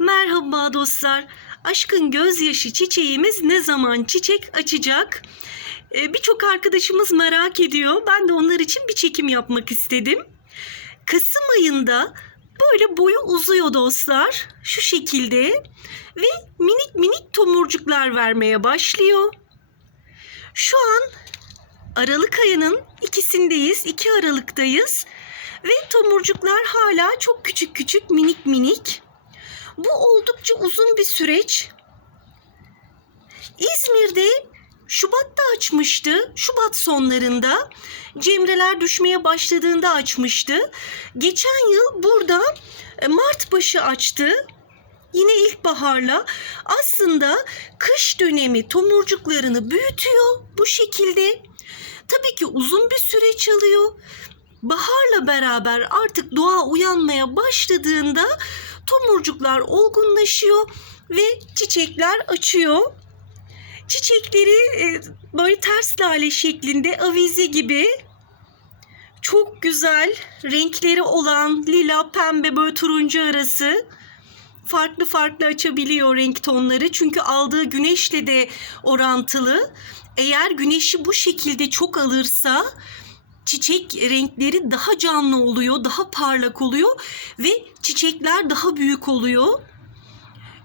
Merhaba dostlar. Aşkın gözyaşı çiçeğimiz ne zaman çiçek açacak? Ee, Birçok arkadaşımız merak ediyor. Ben de onlar için bir çekim yapmak istedim. Kasım ayında böyle boyu uzuyor dostlar. Şu şekilde ve minik minik tomurcuklar vermeye başlıyor. Şu an Aralık ayının ikisindeyiz. 2 Aralık'tayız. Ve tomurcuklar hala çok küçük küçük minik minik. Bu oldukça uzun bir süreç. İzmir'de Şubat'ta açmıştı. Şubat sonlarında cemreler düşmeye başladığında açmıştı. Geçen yıl burada e, Mart başı açtı. Yine ilkbaharla aslında kış dönemi tomurcuklarını büyütüyor bu şekilde. Tabii ki uzun bir süreç alıyor. Baharla beraber artık doğa uyanmaya başladığında tomurcuklar olgunlaşıyor ve çiçekler açıyor. Çiçekleri e, böyle ters lale şeklinde avize gibi çok güzel renkleri olan lila, pembe böyle turuncu arası farklı farklı açabiliyor renk tonları. Çünkü aldığı güneşle de orantılı. Eğer güneşi bu şekilde çok alırsa çiçek renkleri daha canlı oluyor, daha parlak oluyor ve çiçekler daha büyük oluyor.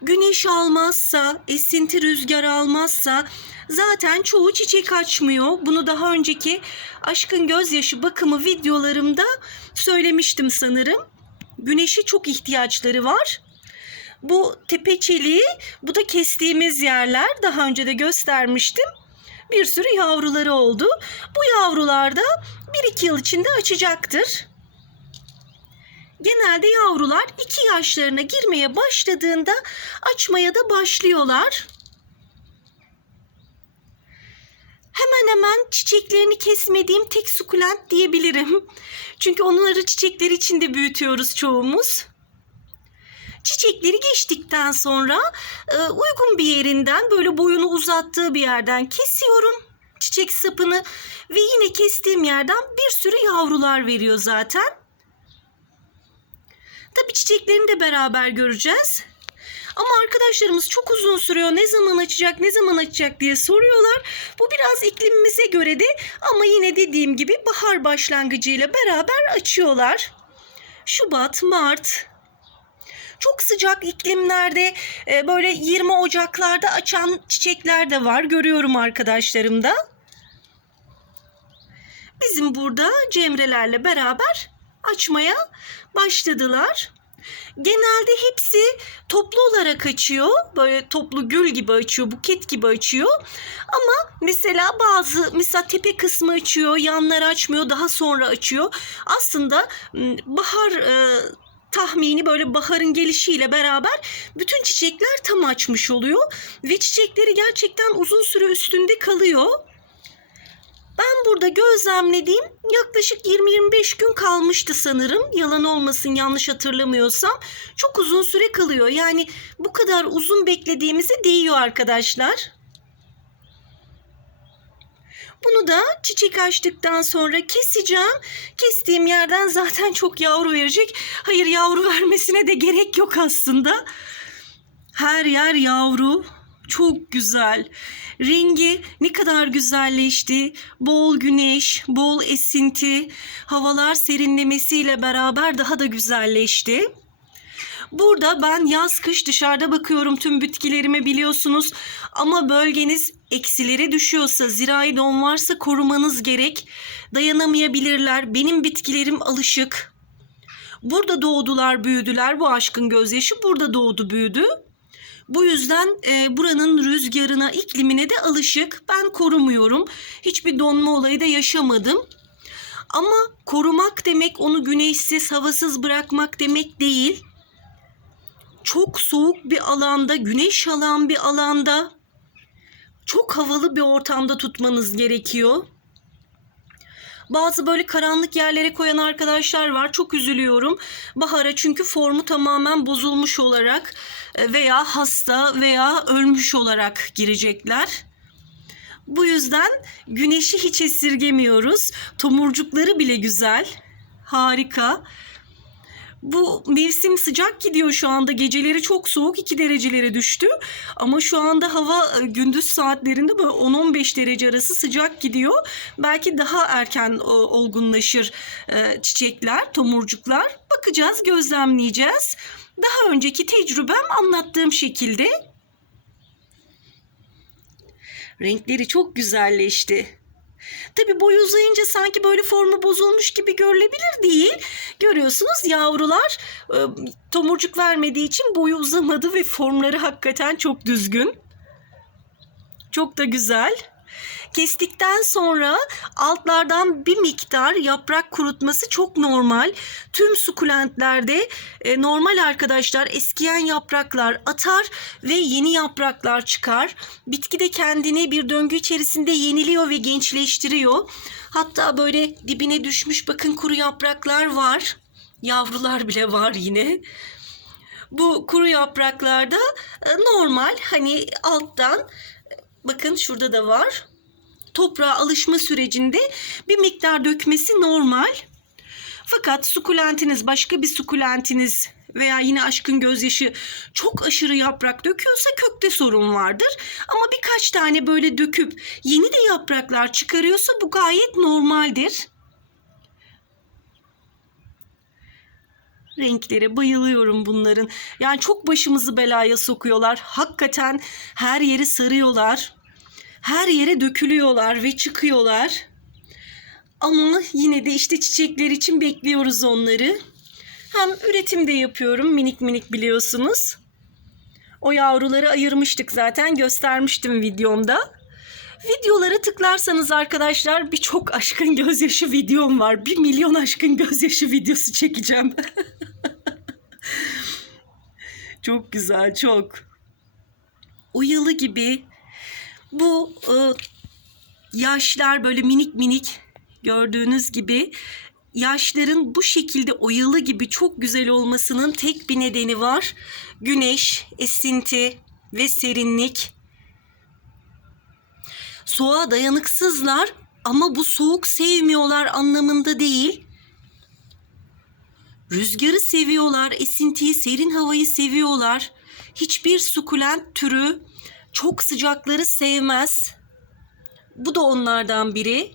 Güneş almazsa, esinti rüzgar almazsa zaten çoğu çiçek açmıyor. Bunu daha önceki Aşkın Gözyaşı bakımı videolarımda söylemiştim sanırım. Güneşe çok ihtiyaçları var. Bu tepeçeli, bu da kestiğimiz yerler. Daha önce de göstermiştim. Bir sürü yavruları oldu. Bu yavrular da 1-2 yıl içinde açacaktır. Genelde yavrular 2 yaşlarına girmeye başladığında açmaya da başlıyorlar. Hemen hemen çiçeklerini kesmediğim tek sukulent diyebilirim. Çünkü onları çiçekleri içinde büyütüyoruz çoğumuz. Çiçekleri geçtikten sonra e, uygun bir yerinden böyle boyunu uzattığı bir yerden kesiyorum çiçek sapını ve yine kestiğim yerden bir sürü yavrular veriyor zaten. Tabii çiçeklerini de beraber göreceğiz. Ama arkadaşlarımız çok uzun sürüyor. Ne zaman açacak, ne zaman açacak diye soruyorlar. Bu biraz iklimimize göre de ama yine dediğim gibi bahar başlangıcıyla beraber açıyorlar. Şubat, Mart, çok sıcak iklimlerde e, böyle 20 Ocaklarda açan çiçekler de var. Görüyorum arkadaşlarımda. Bizim burada cemrelerle beraber açmaya başladılar. Genelde hepsi toplu olarak açıyor. Böyle toplu gül gibi açıyor, buket gibi açıyor. Ama mesela bazı mesela tepe kısmı açıyor, yanları açmıyor, daha sonra açıyor. Aslında bahar e, tahmini böyle baharın gelişiyle beraber bütün çiçekler tam açmış oluyor ve çiçekleri gerçekten uzun süre üstünde kalıyor. Ben burada gözlemlediğim yaklaşık 20-25 gün kalmıştı sanırım. Yalan olmasın yanlış hatırlamıyorsam. Çok uzun süre kalıyor. Yani bu kadar uzun beklediğimize değiyor arkadaşlar. Bunu da çiçek açtıktan sonra keseceğim. Kestiğim yerden zaten çok yavru verecek. Hayır yavru vermesine de gerek yok aslında. Her yer yavru. Çok güzel. Rengi ne kadar güzelleşti. Bol güneş, bol esinti, havalar serinlemesiyle beraber daha da güzelleşti. Burada ben yaz kış dışarıda bakıyorum tüm bitkilerime biliyorsunuz. Ama bölgeniz eksilere düşüyorsa, zirai don varsa korumanız gerek. Dayanamayabilirler. Benim bitkilerim alışık. Burada doğdular, büyüdüler. Bu aşkın gözyaşı burada doğdu, büyüdü. Bu yüzden e, buranın rüzgarına, iklimine de alışık. Ben korumuyorum. Hiçbir donma olayı da yaşamadım. Ama korumak demek onu güneşsiz, havasız bırakmak demek değil çok soğuk bir alanda, güneş alan bir alanda, çok havalı bir ortamda tutmanız gerekiyor. Bazı böyle karanlık yerlere koyan arkadaşlar var. Çok üzülüyorum. Bahara çünkü formu tamamen bozulmuş olarak e, veya hasta veya ölmüş olarak girecekler. Bu yüzden güneşi hiç esirgemiyoruz. Tomurcukları bile güzel. Harika. Bu mevsim sıcak gidiyor şu anda. Geceleri çok soğuk 2 derecelere düştü. Ama şu anda hava e, gündüz saatlerinde böyle 10-15 derece arası sıcak gidiyor. Belki daha erken o, olgunlaşır e, çiçekler, tomurcuklar. Bakacağız, gözlemleyeceğiz. Daha önceki tecrübem anlattığım şekilde. Renkleri çok güzelleşti. Tabi boy uzayınca sanki böyle formu bozulmuş gibi görülebilir değil. Görüyorsunuz yavrular e, tomurcuk vermediği için boyu uzamadı ve formları hakikaten çok düzgün. Çok da güzel. Kestikten sonra altlardan bir miktar yaprak kurutması çok normal. Tüm sukulentlerde e, normal arkadaşlar eskiyen yapraklar atar ve yeni yapraklar çıkar. Bitki de kendini bir döngü içerisinde yeniliyor ve gençleştiriyor. Hatta böyle dibine düşmüş bakın kuru yapraklar var. Yavrular bile var yine. Bu kuru yapraklarda e, normal hani alttan bakın şurada da var toprağa alışma sürecinde bir miktar dökmesi normal. Fakat sukulentiniz başka bir sukulentiniz veya yine aşkın gözyaşı çok aşırı yaprak döküyorsa kökte sorun vardır. Ama birkaç tane böyle döküp yeni de yapraklar çıkarıyorsa bu gayet normaldir. Renklere bayılıyorum bunların. Yani çok başımızı belaya sokuyorlar. Hakikaten her yeri sarıyorlar her yere dökülüyorlar ve çıkıyorlar. Ama yine de işte çiçekler için bekliyoruz onları. Hem üretim de yapıyorum minik minik biliyorsunuz. O yavruları ayırmıştık zaten göstermiştim videomda. Videolara tıklarsanız arkadaşlar birçok aşkın gözyaşı videom var. Bir milyon aşkın gözyaşı videosu çekeceğim. çok güzel çok. Uyılı gibi bu e, yaşlar böyle minik minik gördüğünüz gibi yaşların bu şekilde oyalı gibi çok güzel olmasının tek bir nedeni var. Güneş, esinti ve serinlik. Soğuğa dayanıksızlar ama bu soğuk sevmiyorlar anlamında değil. Rüzgarı seviyorlar, esintiyi, serin havayı seviyorlar. Hiçbir sukulent türü çok sıcakları sevmez. Bu da onlardan biri.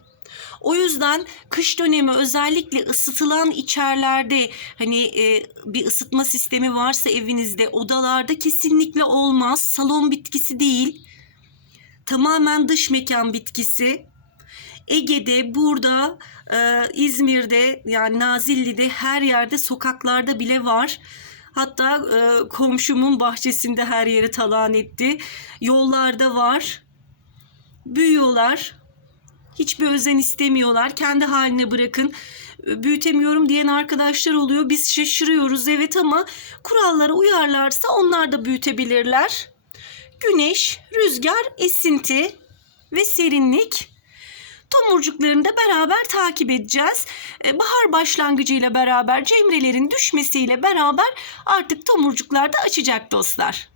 O yüzden kış dönemi özellikle ısıtılan içerlerde hani e, bir ısıtma sistemi varsa evinizde odalarda kesinlikle olmaz. Salon bitkisi değil. Tamamen dış mekan bitkisi. Ege'de, burada, e, İzmir'de yani Nazilli'de her yerde sokaklarda bile var. Hatta e, komşumun bahçesinde her yeri talan etti. Yollarda var. Büyüyorlar. Hiçbir özen istemiyorlar. Kendi haline bırakın. E, büyütemiyorum diyen arkadaşlar oluyor. Biz şaşırıyoruz evet ama kurallara uyarlarsa onlar da büyütebilirler. Güneş, rüzgar, esinti ve serinlik tomurcuklarını da beraber takip edeceğiz. E, bahar başlangıcıyla beraber cemrelerin düşmesiyle beraber artık tomurcuklar da açacak dostlar.